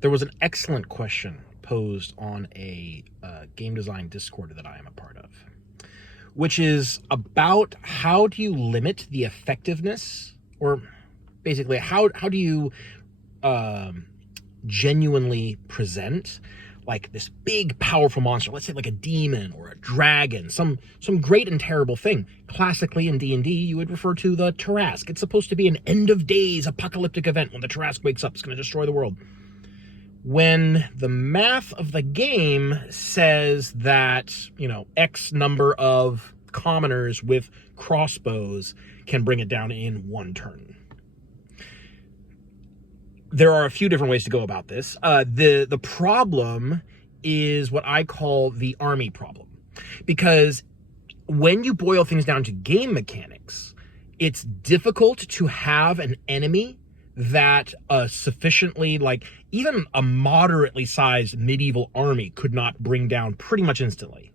There was an excellent question posed on a game design Discord that I am a part of, which is about how do you limit the effectiveness, or basically how do you genuinely present like this big powerful monster, let's say like a demon or a dragon, some great and terrible thing. Classically in D&D, you would refer to the Tarrasque. It's supposed to be an end of days apocalyptic event. When the Tarrasque wakes up, it's going to destroy the world. When the math of the game says that, X number of commoners with crossbows can bring it down in one turn. There are a few different ways to go about this. The problem is what I call the army problem. Because when you boil things down to game mechanics, it's difficult to have an enemy that sufficiently, like, even a moderately sized medieval army could not bring down pretty much instantly.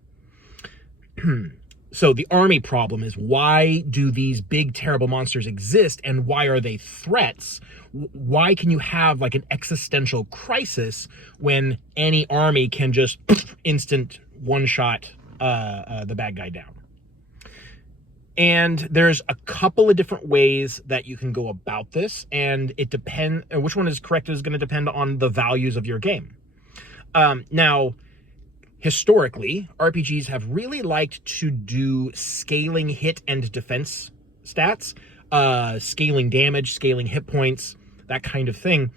So the army problem is, why do these big, terrible monsters exist, and why are they threats? Why can you have like an existential crisis when any army can just instant one-shot the bad guy down? And there's a couple of different ways that you can go about this, and it depends. Which one is correct is going to depend on the values of your game. Now, historically, RPGs have really liked to do scaling hit and defense stats, scaling damage, scaling hit points, that kind of thing.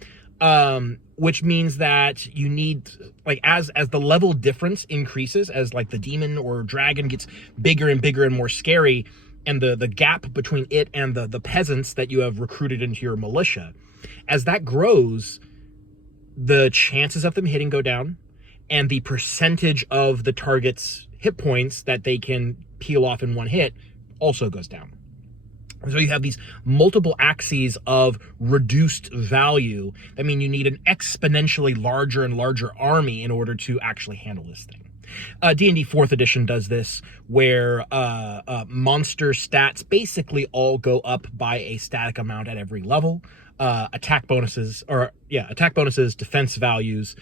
Which means that you need, like, as the level difference increases, as like the demon or dragon gets bigger and bigger and more scary, and the gap between it and the peasants that you have recruited into your militia, as that grows, the chances of them hitting go down, and the percentage of the target's hit points that they can peel off in one hit also goes down. So you have these multiple axes of reduced value that mean you need an exponentially larger and larger army in order to actually handle this thing. D&D 4th edition does this, where monster stats basically all go up by a static amount at every level. Attack bonuses, defense values,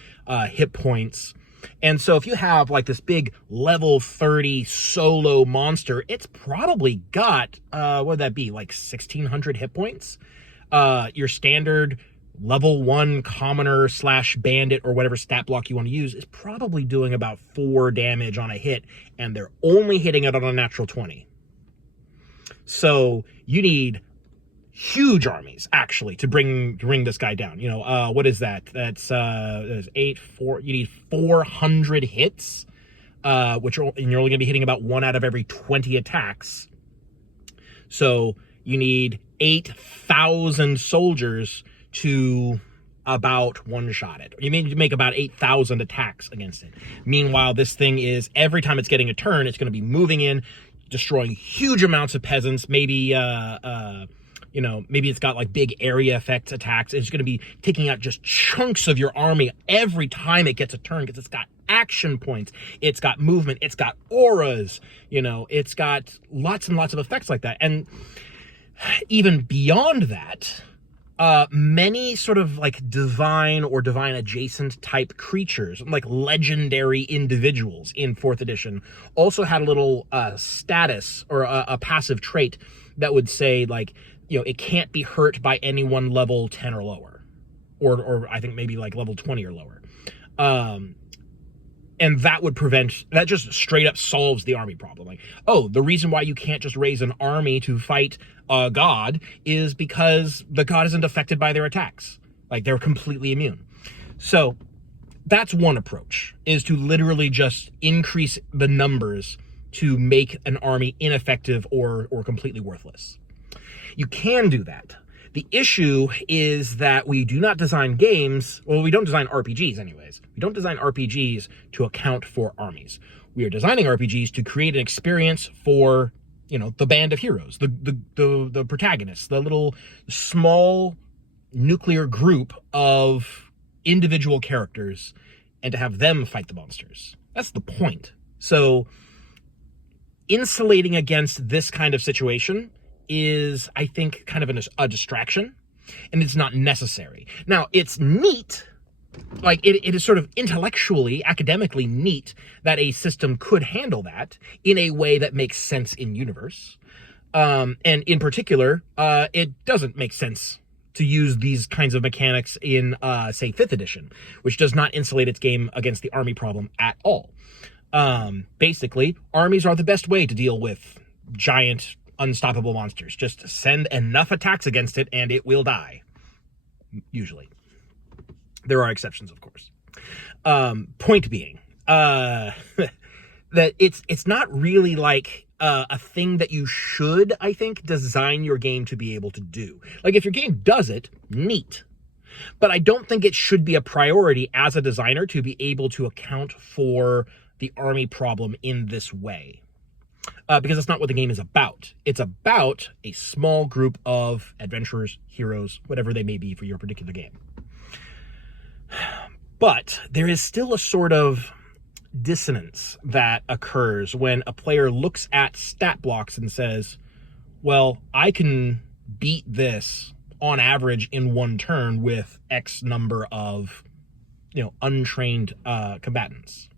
hit points. And so if you have like this big level 30 solo monster, it's probably got, what would that be, like 1,600 hit points? Your standard level 1 commoner / bandit or whatever stat block you want to use is probably doing about 4 damage on a hit, and they're only hitting it on a natural 20. So you need huge armies actually to bring this guy down. What is that? That's 4. You need 400 hits, and you're only going to be hitting about 1 out of every 20 attacks. So you need 8,000 soldiers to about one-shot it. You need to make about 8,000 attacks against it. Meanwhile, this thing is, every time it's getting a turn, it's going to be moving in, destroying huge amounts of peasants, maybe maybe it's got like big area effects attacks. It's going to be taking out just chunks of your army every time it gets a turn, because it's got action points, it's got movement, it's got auras, it's got lots and lots of effects like that. And even beyond that, many sort of like divine or divine adjacent type creatures, like legendary individuals in 4th edition, also had a little status or a passive trait that would say, like, it can't be hurt by anyone level 10 or lower, or I think maybe like level 20 or lower. And that just straight up solves the army problem. Like, the reason why you can't just raise an army to fight a god is because the god isn't affected by their attacks. Like, they're completely immune. So that's one approach, is to literally just increase the numbers to make an army ineffective or completely worthless. You can do that. The issue is that we do not design games, we don't design RPGs anyways. We don't design RPGs to account for armies. We are designing RPGs to create an experience for, the band of heroes, the protagonists, the little small nuclear group of individual characters, and to have them fight the monsters. That's the point. So insulating against this kind of situation is, I think, kind of a distraction, and it's not necessary. Now, it's neat like it is sort of intellectually, academically neat that a system could handle that in a way that makes sense in universe. And in particular, it doesn't make sense to use these kinds of mechanics in, say, 5th edition, which does not insulate its game against the army problem at all. Basically, armies are the best way to deal with giant, unstoppable monsters. Just send enough attacks against it and it will die. Usually. There are exceptions, of course. Point being, that it's not really like a thing that you should, I think, design your game to be able to do. Like, if your game does it, neat. But I don't think it should be a priority as a designer to be able to account for the army problem in this way. Because that's not what the game is about. It's about a small group of adventurers, heroes, whatever they may be for your particular game. But there is still a sort of dissonance that occurs when a player looks at stat blocks and says, well, I can beat this on average in one turn with X number of, untrained combatants.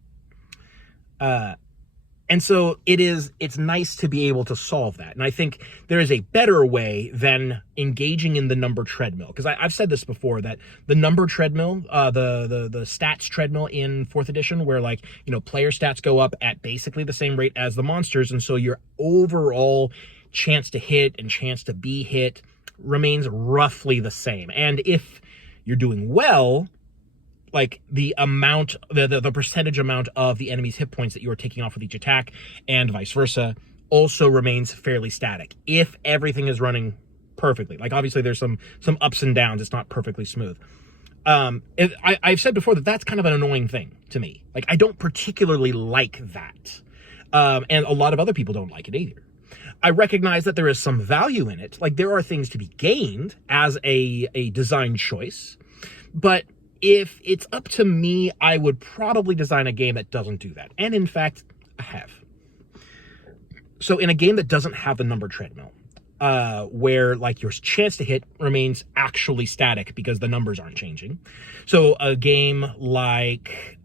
And so it's nice to be able to solve that. And I think there is a better way than engaging in the number treadmill. Because I've said this before, that the number treadmill, the stats treadmill in 4th edition, where player stats go up at basically the same rate as the monsters. And so your overall chance to hit and chance to be hit remains roughly the same. And if you're doing well, like the amount, the percentage amount of the enemy's hit points that you are taking off with each attack and vice versa also remains fairly static if everything is running perfectly. Like, obviously there's some ups and downs. It's not perfectly smooth. I've said before that that's kind of an annoying thing to me. Like, I don't particularly like that. And a lot of other people don't like it either. I recognize that there is some value in it. Like, there are things to be gained as a design choice, but if it's up to me, I would probably design a game that doesn't do that. And in fact, I have. So in a game that doesn't have the number treadmill, where your chance to hit remains actually static because the numbers aren't changing. So a game like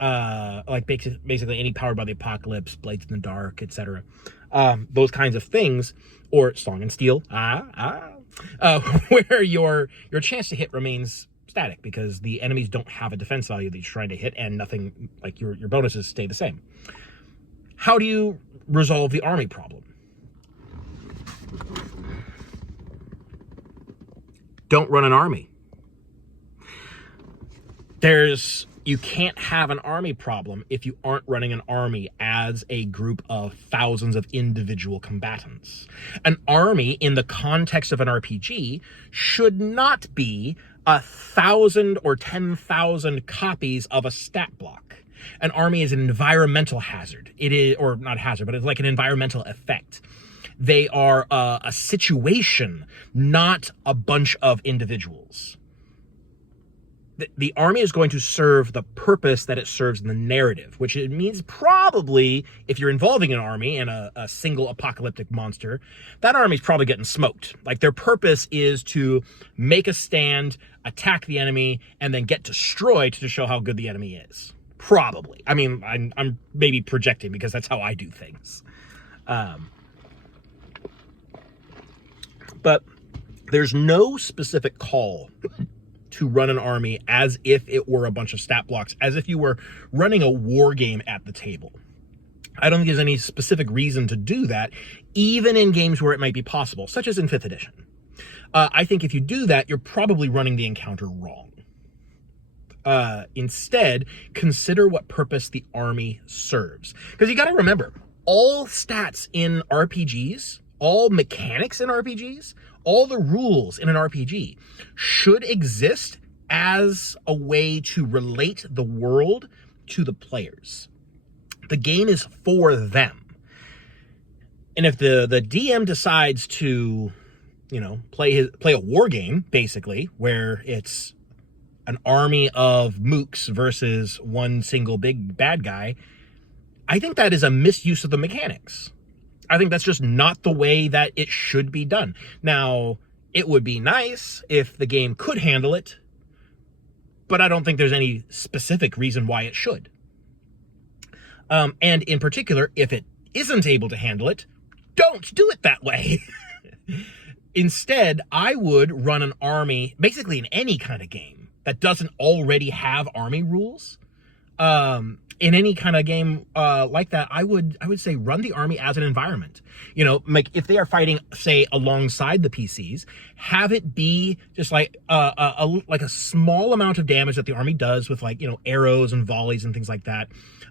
basically any Powered by the Apocalypse, Blades in the Dark, etc. Those kinds of things, or Song and Steel, where your chance to hit remains static because the enemies don't have a defense value that you're trying to hit, and nothing, like your bonuses stay the same. How do you resolve the army problem? Don't run an army. You can't have an army problem if you aren't running an army as a group of thousands of individual combatants. An army in the context of an RPG should not be 1,000 or 10,000 copies of a stat block. An army is an environmental hazard. It is, or not hazard, but it's like an environmental effect. They are a situation, not a bunch of individuals. The army is going to serve the purpose that it serves in the narrative, which it means probably if you're involving an army and a single apocalyptic monster, that army's probably getting smoked. Like, their purpose is to make a stand, attack the enemy, and then get destroyed to show how good the enemy is. Probably. I mean, I'm maybe projecting because that's how I do things. But there's no specific call to run an army as if it were a bunch of stat blocks, as if you were running a war game at the table. I don't think there's any specific reason to do that, even in games where it might be possible, such as in 5th edition. I think if you do that, you're probably running the encounter wrong. Instead, consider what purpose the army serves. Because you got to remember, all stats in RPGs, all mechanics in RPGs, all the rules in an RPG should exist as a way to relate the world to the players. The game is for them. And if the DM decides to, play a war game, basically, where it's an army of mooks versus one single big bad guy, I think that is a misuse of the mechanics. I think that's just not the way that it should be done. Now, it would be nice if the game could handle it, but I don't think there's any specific reason why it should. And in particular, if it isn't able to handle it, don't do it that way. Instead, I would run an army, basically in any kind of game that doesn't already have army rules. In any kind of game like that, I would say run the army as an environment. You know, like if they are fighting, say, alongside the PCs, have it be just like a small amount of damage that the army does with, like, you know, arrows and volleys and things like that.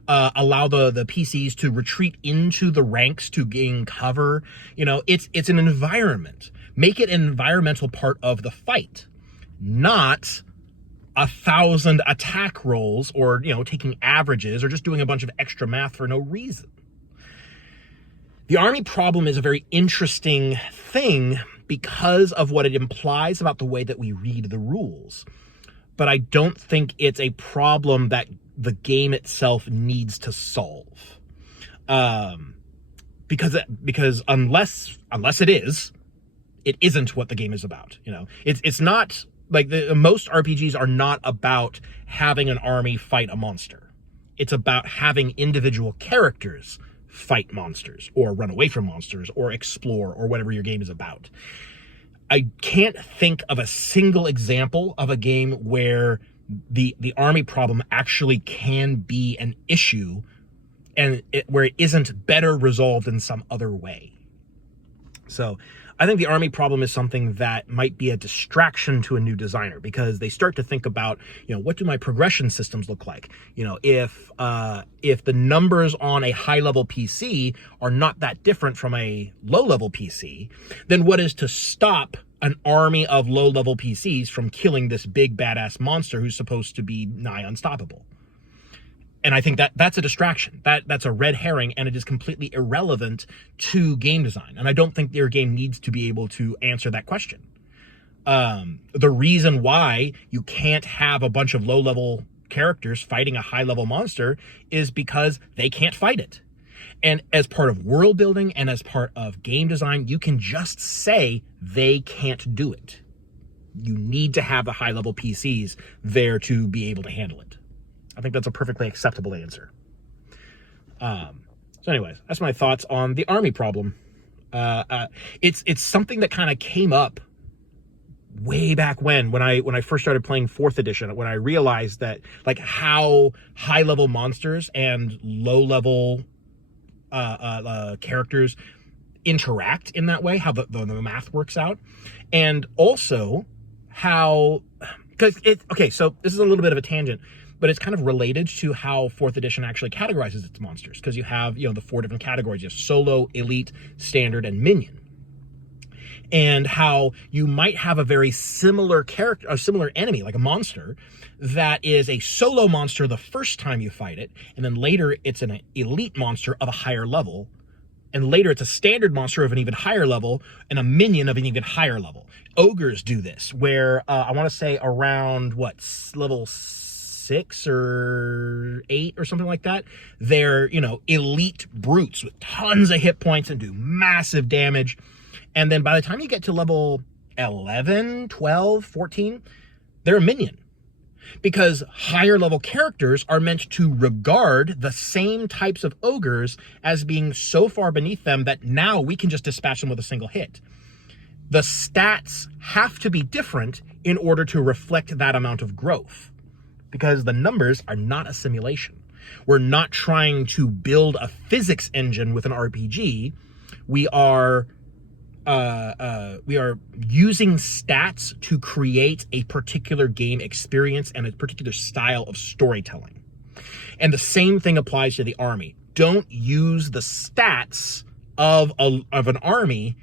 Allow the PCs to retreat into the ranks to gain cover. You know, it's an environment. Make it an environmental part of the fight, not 1,000 attack rolls, or, you know, taking averages, or just doing a bunch of extra math for no reason. The army problem is a very interesting thing because of what it implies about the way that we read the rules. But I don't think it's a problem that the game itself needs to solve. Because unless it is, it isn't what the game is about. You know, it's not like most RPGs are not about having an army fight a monster. It's about having individual characters fight monsters, or run away from monsters, or explore, or whatever your game is about. I can't think of a single example of a game where the army problem actually can be an issue, and where it isn't better resolved in some other way. So I think the army problem is something that might be a distraction to a new designer, because they start to think about, you know, what do my progression systems look like? You know, if the numbers on a high-level PC are not that different from a low-level PC, then what is to stop an army of low-level PCs from killing this big badass monster who's supposed to be nigh unstoppable? And I think that's a distraction. That's a red herring, and it is completely irrelevant to game design. And I don't think your game needs to be able to answer that question. The reason why you can't have a bunch of low-level characters fighting a high-level monster is because they can't fight it. And as part of world building and as part of game design, you can just say they can't do it. You need to have the high-level PCs there to be able to handle it. I think that's a perfectly acceptable answer. So anyways, that's my thoughts on the army problem. It's something that kind of came up way back when I first started playing 4th edition, when I realized that, like, how high-level monsters and low-level characters interact in that way, how the math works out. And also how, okay, so this is a little bit of a tangent, but it's kind of related to how 4th edition actually categorizes its monsters, because you have, you know, the 4 different categories. You have solo, elite, standard, and minion. And how you might have a very similar character, a similar enemy, like a monster, that is a solo monster the first time you fight it, and then later it's an elite monster of a higher level, and later it's a standard monster of an even higher level, and a minion of an even higher level. Ogres do this, where I want to say around, level 6 or 8 or something like that, they're, you know, elite brutes with tons of hit points and do massive damage. And then by the time you get to level 11, 12, 14, they're a minion. Because higher level characters are meant to regard the same types of ogres as being so far beneath them that now we can just dispatch them with a single hit. The stats have to be different in order to reflect that amount of growth, because the numbers are not a simulation. We're not trying to build a physics engine with an RPG. We are using stats to create a particular game experience and a particular style of storytelling. And the same thing applies to the army. Don't use the stats of an army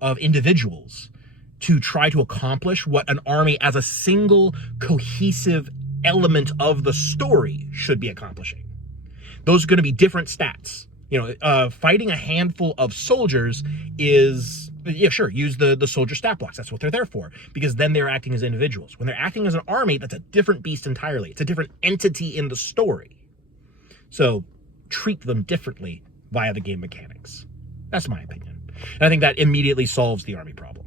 of individuals to try to accomplish what an army as a single cohesive element of the story should be accomplishing. Those are going to be different stats. You know, fighting a handful of soldiers is, yeah, sure, use the soldier stat blocks. That's what they're there for, because then they're acting as individuals. When they're acting as an army, that's a different beast entirely. It's a different entity in the story. So treat them differently via the game mechanics. That's my opinion. And I think that immediately solves the army problem.